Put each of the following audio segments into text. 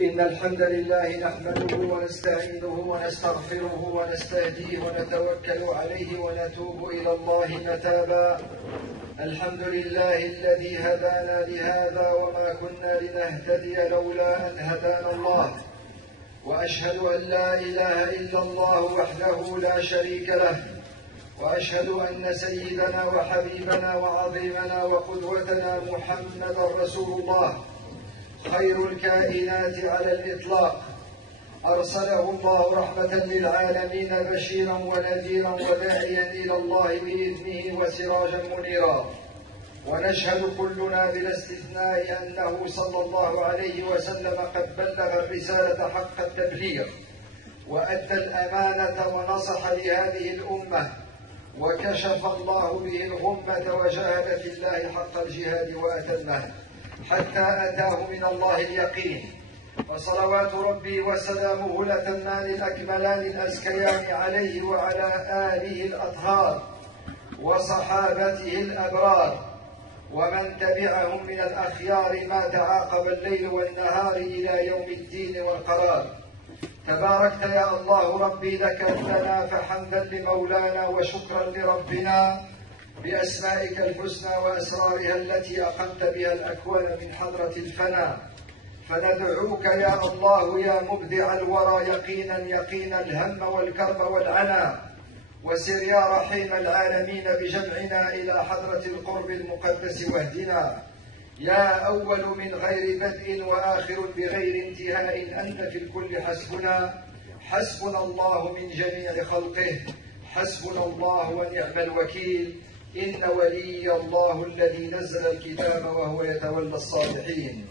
إن الحمد لله نحمده ونستعينه ونستغفره ونستهديه ونتوكل عليه ونتوب إلى الله متابا. الحمد لله الذي هدانا لهذا وما كنا لنهتدي لولا أن هدانا الله، وأشهد أن لا إله إلا الله وحده لا شريك له، وأشهد أن سيدنا وحبيبنا وعظيمنا وقدوتنا محمدا رسول الله خير الكائنات على الإطلاق، أرسله الله رحمة للعالمين بشيرا ونذيرا وداعيا إلى الله بإذنه وسراجا منيرا. ونشهد كلنا بلا استثناء أنه صلى الله عليه وسلم قد بلغ الرسالة حق التبليغ، وأدى الأمانة ونصح لهذه الأمة، وكشف الله به الغمة وجاهد في الله حق الجهاد وأتمه حتى أتاه من الله اليقين. وصلوات ربي وسلامه الأتمان الأكملان الأزكيان عليه وعلى آله الأطهار وصحابته الأبرار ومن تبعهم من الأخيار ما تعاقب الليل والنهار إلى يوم الدين والقرار. تباركت يا الله ربي ذكرتنا فحمدا لمولانا وشكرا لربنا بأسمائك الحسنى وأسرارها التي أقمت بها الأكوان من حضرة الفناء. فندعوك يا الله يا مبدع الورى يقينا يقين الهم والكرب والعنا، وسر يا رحيم العالمين بجمعنا إلى حضرة القرب المقدس واهدنا. يا أول من غير بدء وآخر بغير انتهاء أنت في الكل حسبنا. حسبنا الله من جميع خلقه، حسبنا الله ونعم الوكيل. إن ولي الله الذي نزل الكتاب وهو يتولى الصالحين.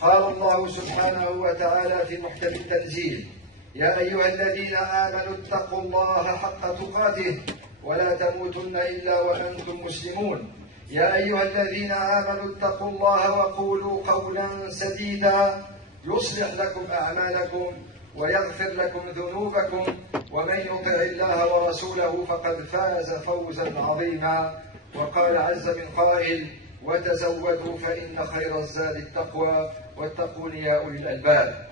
قال الله سبحانه وتعالى في محكم التنزيل: يا أيها الذين آمنوا اتقوا الله حق تقاته ولا تموتن إلا وأنتم مسلمون. يا أيها الذين آمنوا اتقوا الله وقولوا قولا سديدا يصلح لكم أعمالكم ويغفر لكم ذنوبكم، ومن يطع الله ورسوله فقد فاز فوزا عظيما. وقال عز من قائل: وتزودوا فإن خير الزاد التقوى واتقون يا أولي الألباب.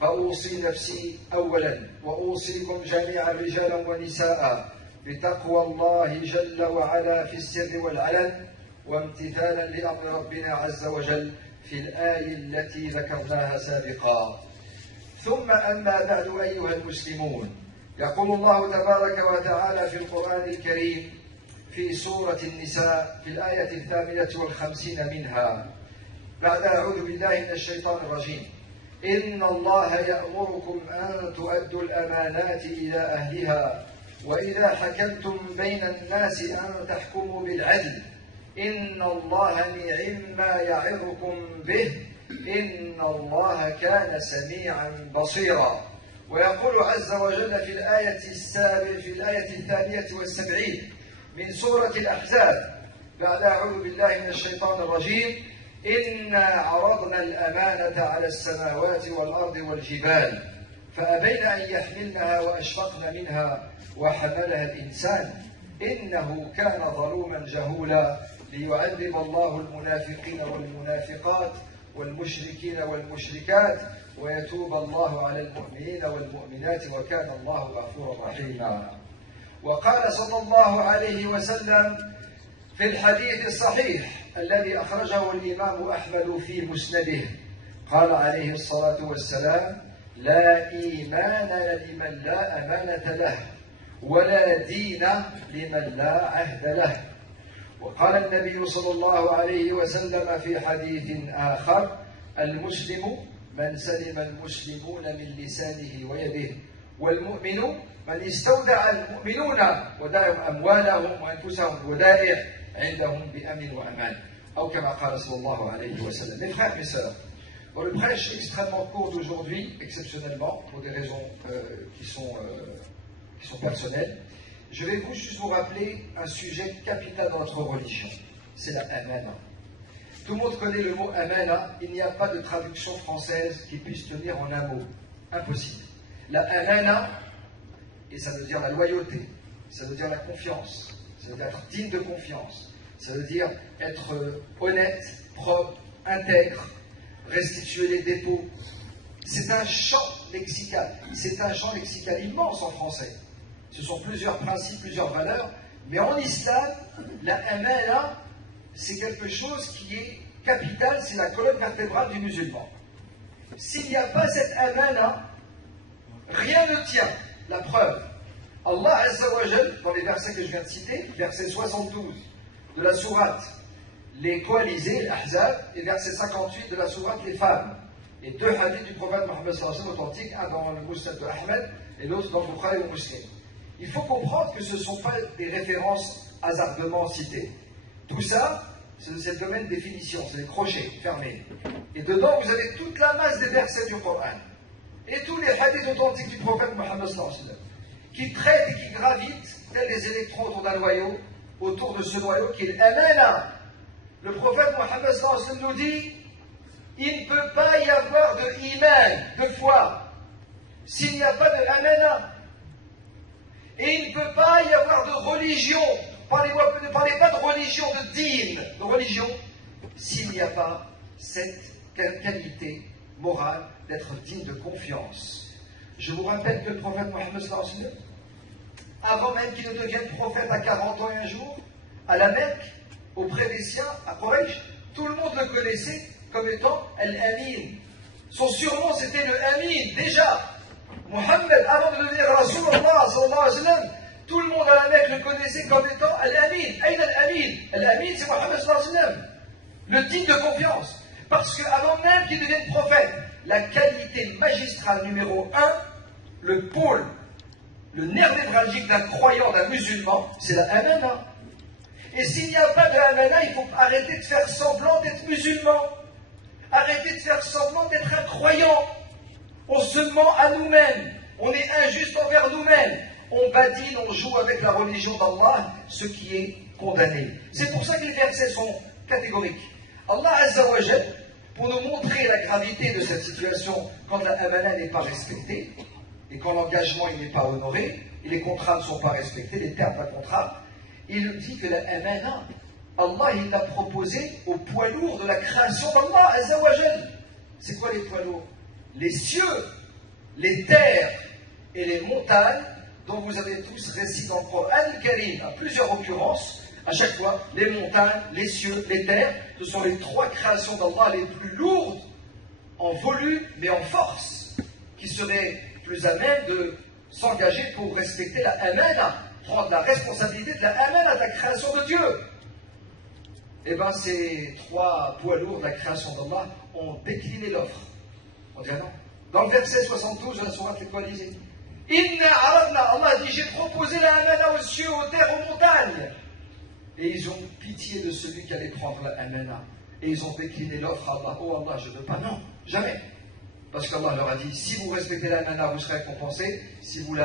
فأوصي نفسي أولا وأوصيكم جميعا رجالا ونساء بتقوى الله جل وعلا في السر والعلن، وامتثالا لأمر ربنا عز وجل في الآية التي ذكرناها سابقا. ثم أما بعد أيها المسلمون، يقول الله تبارك وتعالى في القرآن الكريم في سورة النساء في الآية 58 منها بعد أعوذ بالله من الشيطان الرجيم: إن الله يأمركم أن تؤدوا الأمانات إلى أهلها وإذا حكمتم بين الناس أن تحكموا بالعدل إن الله نعم ما يعظكم به إن الله كان سميعا بصيرا. ويقول عز وجل في الآية 73 من سورة الأحزاب بعد أعوذ بالله من الشيطان الرجيم: إنا عرضنا الأمانة على السماوات والأرض والجبال فأبين أن يحملنها وأشفقن منها وحملها الإنسان إنه كان ظلوما جهولا ليعذب الله المنافقين والمنافقات والمشركين والمشركات ويتوب الله على المؤمنين والمؤمنات وكان الله غفورا رحيما. وقال صلى الله عليه وسلم في الحديث الصحيح الذي أخرجه الإمام أحمد في مسنده، قال عليه الصلاة والسلام: لا إيمان لمن لا أمانة له ولا دين لمن لا عهد له. وقال النبي صلى الله عليه وسلم في حديث آخر: المسلم من سلم المسلمون من لسانه ويده، والمؤمن من استودع المؤمنون ودائهم أموالهم وأنفسهم ودائع عندهم بأمن وأمان، أو كما قال صلى الله عليه وسلم. Mes frères, mes sœurs, dans le prêche extrêmement court d'aujourd'hui, exceptionnellement, pour des raisons qui sont personnelles, je vais juste vous rappeler un sujet capital dans notre religion, c'est la amana. Tout le monde connaît le mot amana, il n'y a pas de traduction française qui puisse tenir en un mot, impossible. La amana, et ça veut dire la loyauté, ça veut dire la confiance, ça veut dire être digne de confiance, ça veut dire être honnête, propre, intègre, restituer les dépôts, C'est un champ lexical. C'est un champ lexical immense en français. Ce sont plusieurs principes, plusieurs valeurs. Mais en islam, la amana, c'est quelque chose qui est capital, c'est la colonne vertébrale du musulman. S'il n'y a pas cette amana, rien ne tient. La preuve, Allah Azza wa Jal, dans les versets que je viens de citer, verset 72 de la sourate Les Coalisés, l'Ahzab, et verset 58 de la sourate Les Femmes. Et deux hadiths du prophète Mohammed sallallahu alayhi wa sallam authentiques, un dans le Musnad de Ahmed et l'autre dans le Bukhari ou Muslim. Il faut comprendre que ce ne sont pas des références hasardement citées. Tout ça, c'est le domaine de définition, c'est des crochets fermés. Et dedans, vous avez toute la masse des versets du Coran. Et tous les hadiths authentiques du prophète Mohammed sallallahu alayhi wa sallam, qui traitent et qui gravitent, tels des électrons autour d'un noyau, autour de ce noyau qui est l'amana. Le prophète Mohammed sallallahu alayhi wa sallam nous dit, il ne peut pas y avoir de iman, de foi, s'il n'y a pas de amana. Et il ne peut pas y avoir de religion, ne parlez pas de religion, de dîme, de religion, s'il n'y a pas cette qualité morale d'être digne de confiance. Je vous rappelle que le prophète Mohammed sallallahu alayhi wa sallam, avant même qu'il ne devienne prophète à 40 ans et un jour, à la Mecque, auprès des siens, à Quraysh, tout le monde le connaissait comme étant Al-Amin. Son surnom c'était le Amin, déjà. Mohammed, avant de devenir Rasulullah sallallahu alayhi wa sallam, tout le monde à la Mecque le connaissait comme étant Al-Amin. Aïn Al-Amin. Al-Amin, c'est Mohammed sallallahu alayhi wa sallam, le digne de confiance. Parce qu'avant même qu'il devienne prophète, la qualité magistrale numéro 1, le pôle, le nerf névralgique d'un croyant, d'un musulman, c'est la amana. Et s'il n'y a pas de amana, il faut arrêter de faire semblant d'être musulman. Arrêter de faire semblant d'être un croyant. On se ment à nous-mêmes. On est injuste envers nous-mêmes. On badine, on joue avec la religion d'Allah, ce qui est condamné. C'est pour ça que les versets sont catégoriques. Allah Azza wa Jal, pour nous montrer la gravité de cette situation quand la amana n'est pas respectée, et quand l'engagement n'est pas honoré, et les contrats ne sont pas respectés, les termes d'un contrat, il nous dit que la amana, Allah il l'a proposé au poids lourd de la création d'Allah Azza wa Jal. C'est quoi les poids lourds? Les cieux, les terres et les montagnes, dont vous avez tous récit dans le Coran al-Karim, à plusieurs occurrences, à chaque fois, les montagnes, les cieux, les terres, ce sont les trois créations d'Allah les plus lourdes en volume, mais en force, qui seraient plus à même de s'engager pour respecter la amana, prendre la responsabilité de la amana, de la création de Dieu. Eh bien, ces trois poids lourds de la création d'Allah ont décliné l'offre. On dirait non. Dans le verset 72 de la sourate Les Coalisés, Inna aradna, Allah dit, j'ai proposé la amana aux cieux, aux terres, aux montagnes. Et ils ont pitié de celui qui allait prendre la amana. Et ils ont décliné l'offre à Allah. Oh Allah, je ne veux pas. Non, jamais. Parce qu'Allah leur a dit, si vous respectez la amana, vous serez récompensé. Si vous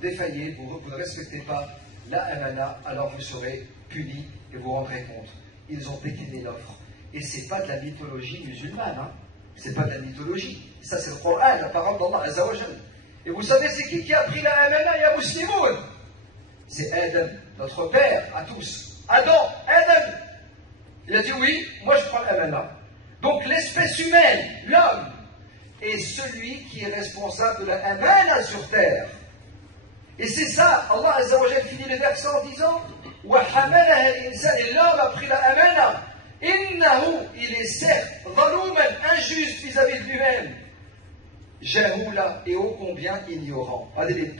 défaillez, vous ne respectez pas la amana, alors vous serez punis et vous rendrez compte. Ils ont décliné l'offre. Et ce n'est pas de la mythologie musulmane. Hein. Ce n'est pas de la mythologie. Ça, c'est le Coran, la parole d'Allah Azza wa Jal. Et vous savez, c'est qui a pris la amana? Ya Muslimoun. C'est Adam, notre père à tous. Adam. Il a dit oui, moi je prends l'amana. Donc l'espèce humaine, l'homme, est celui qui est responsable de la amana sur terre. Et c'est ça, Allah Azza wa Jal finit le verset en disant Wa hamalaha al-insan, et l'homme a pris la amana. Innahu, il est certes zalouman, injuste vis-à-vis de lui-même. Jahoula, et ô combien ignorant. Regardez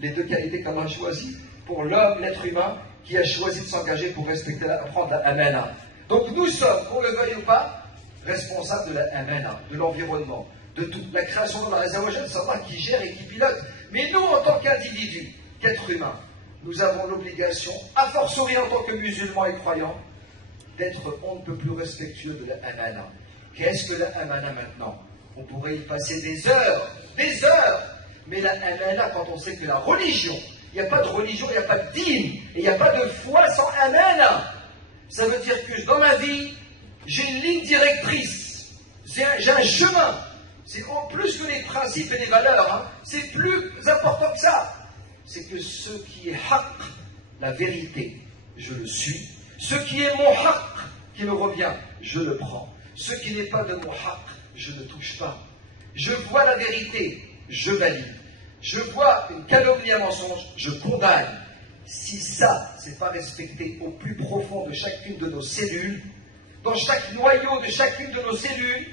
les deux qualités qu'Allah a choisies pour l'homme, l'être humain, qui a choisi de s'engager pour respecter prendre la amana. Donc nous sommes, qu'on le veuille ou pas, responsables de la amana, de l'environnement, de toute la création de Azza wa Jal, c'est Allah qui gère et qui pilote. Mais nous, en tant qu'individus, qu'êtres humains, nous avons l'obligation, a fortiori en tant que musulmans et croyants, d'être on ne peut plus respectueux de la amana. Qu'est-ce que la amana maintenant? On pourrait y passer des heures, mais la amana, quand on sait que la religion, il n'y a pas de religion, il n'y a pas de dîme, et il n'y a pas de foi sans amana. Ça veut dire que dans ma vie, j'ai une ligne directrice, j'ai un chemin. C'est en plus que les principes et les valeurs, hein, c'est plus important que ça. C'est que ce qui est haqq, la vérité, je le suis. Ce qui est mon haqq, qui me revient, je le prends. Ce qui n'est pas de mon haqq, je ne touche pas. Je vois la vérité, je valide. Je vois une calomnie, un mensonge, je condamne. Si ça, c'est pas respecté au plus profond de chacune de nos cellules, dans chaque noyau de chacune de nos cellules,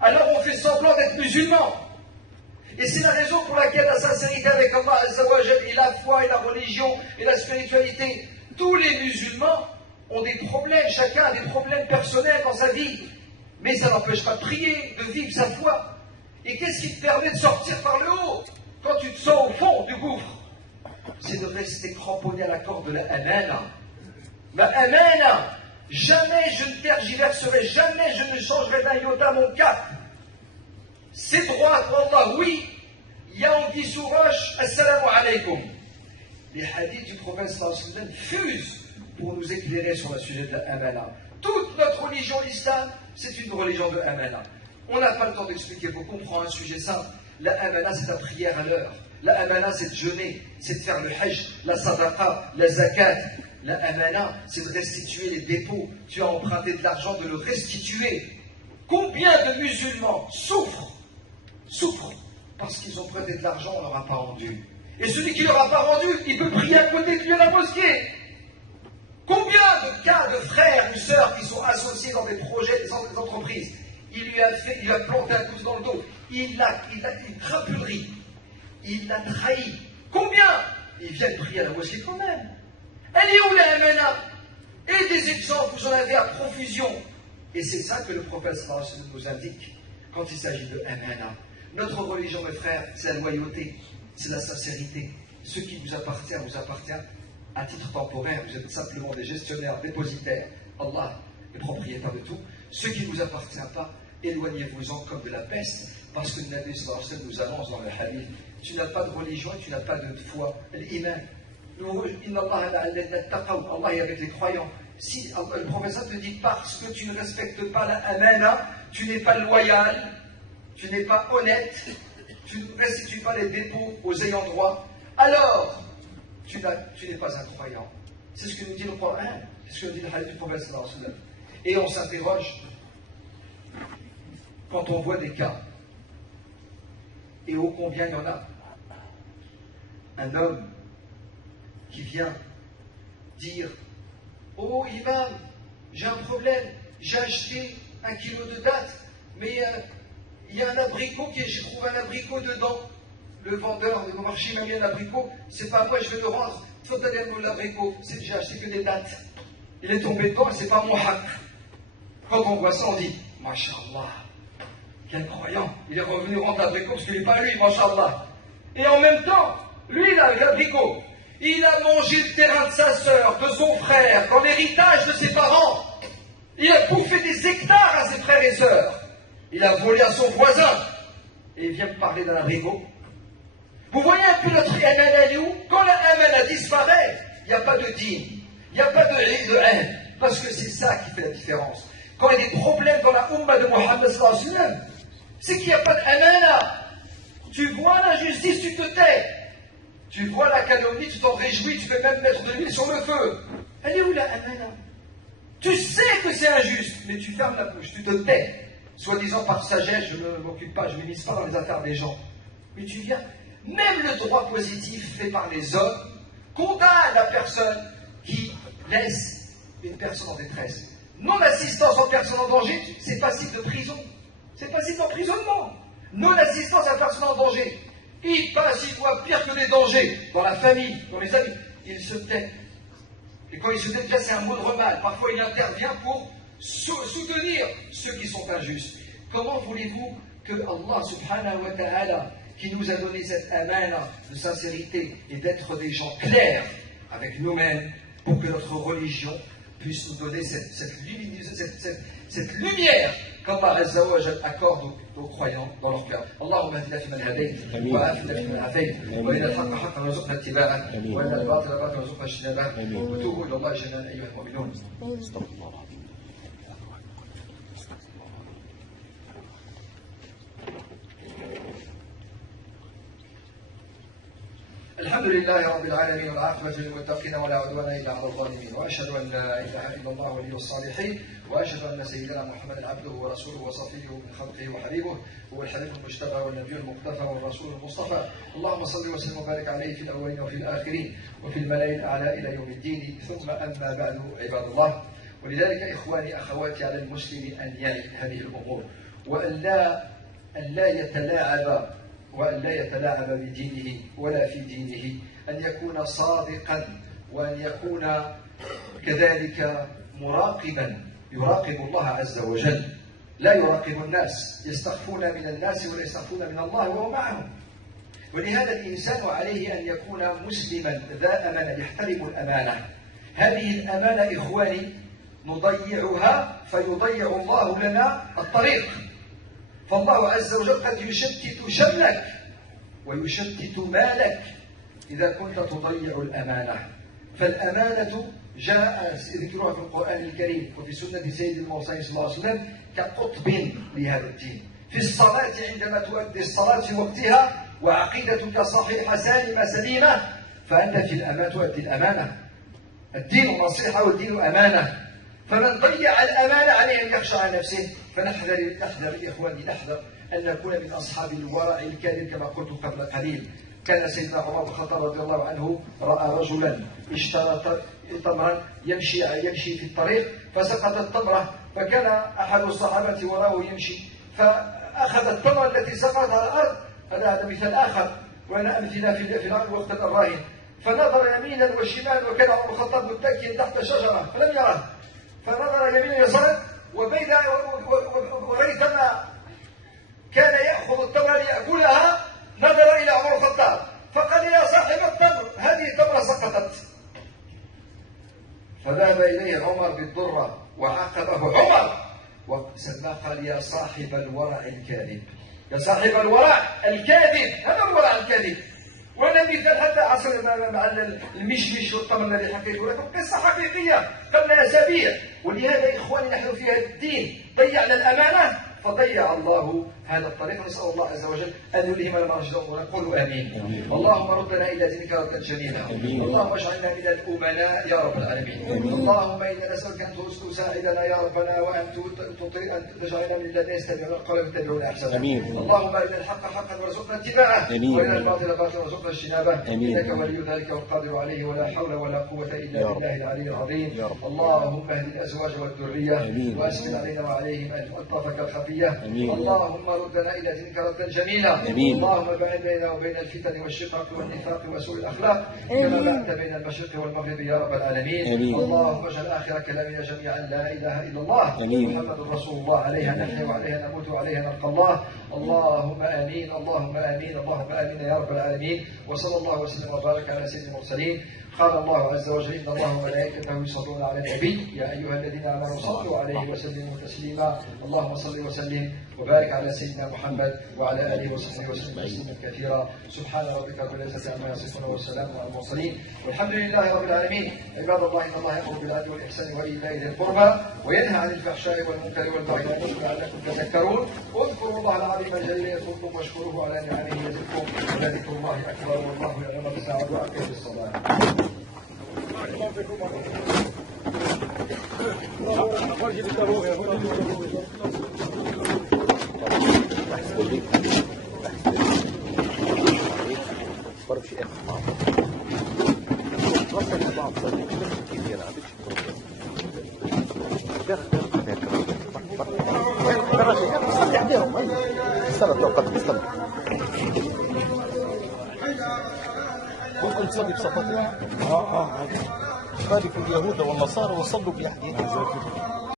alors on fait semblant d'être musulman. Et c'est la raison pour laquelle la sincérité avec Allah Azzawajal et la foi et la religion et la spiritualité, tous les musulmans ont des problèmes, chacun a des problèmes personnels dans sa vie. Mais ça n'empêche pas de prier, de vivre sa foi. Et qu'est-ce qui te permet de sortir par le haut quand tu te sens au fond du gouffre? C'est de rester cramponné à la corde de la amana. La amana, jamais je ne tergiverserai, jamais je ne changerai d'un iota mon cap. C'est droit pour Allah, oui. Il y a anguille sous roche, assalamu alaikum. Les hadiths du prophète sallallahu alayhi wa sallam fusent pour nous éclairer sur le sujet de la amana. Toute notre religion, l'islam, c'est une religion de amana. On n'a pas le temps d'expliquer, pour comprendre un sujet simple. La amana, c'est la prière à l'heure. La amana, c'est de jeûner, c'est de faire le hajj, la sadaqa, la zakat. La amana, c'est de restituer les dépôts. Tu as emprunté de l'argent, de le restituer. Combien de musulmans souffrent parce qu'ils ont prêté de l'argent, on ne leur a pas rendu. Et celui qui ne leur a pas rendu, il peut prier à côté de lui à la mosquée. Combien de cas de frères ou sœurs qui sont associés dans des projets, des entreprises, il a planté un couteau dans le dos, il a une crapulerie, il l'a trahi. Combien? Ils viennent prier à la mosquée quand même. Elle est où la amana? Et des exemples, vous en avez à profusion. Et c'est ça que le prophète sallallahu alayhi wa sallam nous indique quand il s'agit de amana. Notre religion, mes frères, c'est la loyauté, c'est la sincérité. Ce qui vous appartient à titre temporaire. Vous êtes simplement des gestionnaires, dépositaires. Allah est propriétaire de tout. Ce qui ne vous appartient pas, éloignez-vous-en comme de la peste, parce que le Nabi sallallahu alayhi wa sallam nous annonce dans le hadith, tu n'as pas de religion et tu n'as pas de foi. L'iman. Allah est avec les croyants. Si le professeur te dit parce que tu ne respectes pas la amana, tu n'es pas loyal, tu n'es pas honnête, tu ne restitues pas les dépôts aux ayants droit, alors tu n'es pas un croyant. C'est ce que nous dit le Coran, c'est ce que nous dit le hadith du prophète sallallahu alayhi wa sallam. Et on s'interroge quand on voit des cas, et ô combien il y en a. Un homme qui vient dire: oh imam, j'ai un problème, j'ai acheté 1 kilo de dattes, mais il y a un abricot, j'ai trouvé un abricot dedans. Le vendeur de mon marché m'a mis un abricot, c'est pas moi, je vais le rendre, il faut donner l'abricot, j'ai acheté que des dattes. Il est tombé dedans et c'est pas mon haq. Quand on voit ça, on dit: Masha'Allah, quel croyant, il est revenu rendre l'abricot parce qu'il n'est pas lui, Masha'Allah. Et en même temps, lui, il a l'abricot. Il a mangé le terrain de sa sœur, de son frère, dans l'héritage de ses parents. Il a bouffé des hectares à ses frères et sœurs. Il a volé à son voisin. Et il vient me parler d'un abricot. Vous voyez un peu notre amana. Quand la amana disparaît, il n'y a pas de dîme, il n'y a pas de haine. Parce que c'est ça qui fait la différence. Quand il y a des problèmes dans la Ummah de Mohammed sallallahu alayhi wa sallam, c'est qu'il n'y a pas d'amana. Tu vois l'injustice, tu te tais. Tu vois la calomnie, tu t'en réjouis, tu peux même mettre de l'huile sur le feu. Elle est où la amana? Tu sais que c'est injuste, mais tu fermes la bouche, tu te tais. Soi-disant par sagesse, je ne m'occupe pas, je ne m'immisce pas dans les affaires des gens. Mais tu viens, même le droit positif fait par les hommes condamne la personne qui laisse une personne en détresse. Non-assistance en personne en danger, c'est passible de prison. C'est passible d'emprisonnement. Non-assistance à personne en danger. Il passe, il voit pire que des dangers dans la famille, dans les amis. Il se tait. Et quand il se tait, déjà c'est un mot de remède. Parfois il intervient pour soutenir ceux qui sont injustes. Comment voulez-vous que Allah subhanahu wa ta'ala, qui nous a donné cette amana de sincérité et d'être des gens clairs avec nous-mêmes, pour que notre religion puisse nous donner cette lumière qu'Allah Azza wa Jal accorde aux croyants dans leur cœur. Allahumma ahdina fi man hadayt, wa afina fi man afayt, wa inna al-haqqa haqqan warzuqna ittiba'ah, wa inna al-batila batilan warzuqna ijtinabah, wa tubu ila Allah jami'an ayyuhal mu'minun. الحمد الحمد لله رب العالمين والعاقبة للمتقين ولا عدوان إلا على الظالمين، وأشهد أن لا إله إلا الله ولي الصالحين، وأشهد أن سيدنا محمدا عبده ورسوله وصفيه من خلقه وحبيبه، هو الحبيب المجتبى والنبي المقتفى والرسول المصطفى. اللهم صل وسلم وبارك عليه في الأولين وفي الآخرين وفي الملأ الأعلى إلى يوم الدين. ثم أما بعد عباد الله، ولذلك إخواني أخواتي على المسلم أن يعي هذه الأمور، وأن لا يتلاعب بدينه ولا في دينه، أن يكون صادقا، وأن يكون كذلك مراقبا، يراقب الله عز وجل، لا يراقب الناس، يستخفون من الناس ولا يستخفون من الله وهو معهم. ولهذا الإنسان عليه أن يكون مسلما ذا أمانة، يحترم الأمانة. هذه الأمانة إخواني نضيعها فيضيع الله لنا الطريق. فالله عز وجل قد يشتت شملك ويشتت مالك إذا كنت تضيع الأمانة. فالأمانة جاء ذكرها في القرآن الكريم وفي سنة سيد المرسلين صلى الله عليه وسلم كقطب لهذا الدين. في الصلاة عندما تؤدي الصلاة في وقتها وعقيدتك صحيحة سالمة سليمة، فأنت في الأمانة تؤدي الأمانة. الدين نصيحة والدين أمانة. فمن ضيع الأمانة عليه أن يخشى على نفسه. فنحذر إخواني، نحذر أن نكون من أصحاب الورع الكاذب كما قلت قبل قليل. كان سيدنا عمر بن الخطاب رضي الله عنه رأى رجلا اشترى تمرا يمشي في الطريق فسقط التمرة، فكان أحد الصحابة وراءه يمشي فأخذ التمرة التي سقطت على الأرض. هذا مثال آخر، وأنا أمثلة في الوقت الراهن. فنظر يمينا وشمالا، وكان عمر بن الخطاب متكئا تحت شجرة فلم يره، فنظر يمينا يسارا، وريثما كان يأخذ التمرة ليأكلها نظر إلى عمر الخطاب فقال: يا صاحب التمر، هذه التمرة سقطت. فذهب إليه عمر بالضرة وعاقبه عمر وسماه، قال: يا صاحب الورع الكاذب، يا صاحب الورع الكاذب. هذا الورع الكاذب. وانا مثال حتى عصر مع المشمش والتمر الذي حكيته لكم، قصه حقيقيه قبل اسابيع. ولهذا اخواني نحن في هذا الدين ضيعنا الامانه فضيع الله هذا الطريق. نسال الله عز وجل ان يلهمنا ما رشد ونقول امين. اللهم ردنا الى دينك ردا جميلا. اللهم اجعلنا من الامناء يا رب العالمين. اللهم انا نسالك ان تساعدنا يا ربنا، وان تجعلنا من الذين يستمعون القول ويتبعون احسنه. اللهم ارنا الحق حقا وارزقنا اتباعه، وارنا الباطل باطلا وارزقنا اجتنابه، انك ولي ذلك والقادر عليه، ولا حول ولا قوه الا بالله العلي العظيم. اللهم اهد الازواج والذريه واسكن علينا وعليهم الطافك الخفيه. اللهم ردنا الى دينك ردا جميلا. اللهم باعد بيننا وبين الفتن والشقاق والنفاق وسوء الاخلاق كما باعدت بين المشرق والمغرب يا رب العالمين. اللهم اجعل اخر كلامنا جميعا لا اله الا الله محمد رسول الله، عليها نحيا وعليها نموت وعليها نلقى الله. اللهم امين، اللهم امين، اللهم امين يا رب العالمين. وصلى الله وسلم وبارك على سيد المرسلين. قال الله عز وجل: إن الله وملائكته يصلون على النبي يا أيها الذين آمنوا صلوا عليه وسلموا تسليما. اللهم صل وسلم وبارك على سيدنا محمد وعلى آله وصحبه وسلم تسليما كثيرا. سبحان ربك رب العزة عما يصفون والسلام على المرسلين والحمد لله رب العالمين. عباد الله، إن الله يأمر بالعدل والإحسان وإيتاء ذي القربى وينهى عن الفحشاء والمنكر والبغي والعظيم لعلكم تذكرون. واذكروا الله العظيم الجليل يذكركم واشكروه على نعمه يزدكم ولذكر الله أكبر والله يعلم الساعة وأقم الصلاة. ممكن تصلي بصفاتك؟ خالفوا اليهود والنصارى وصلوا بأحدهم.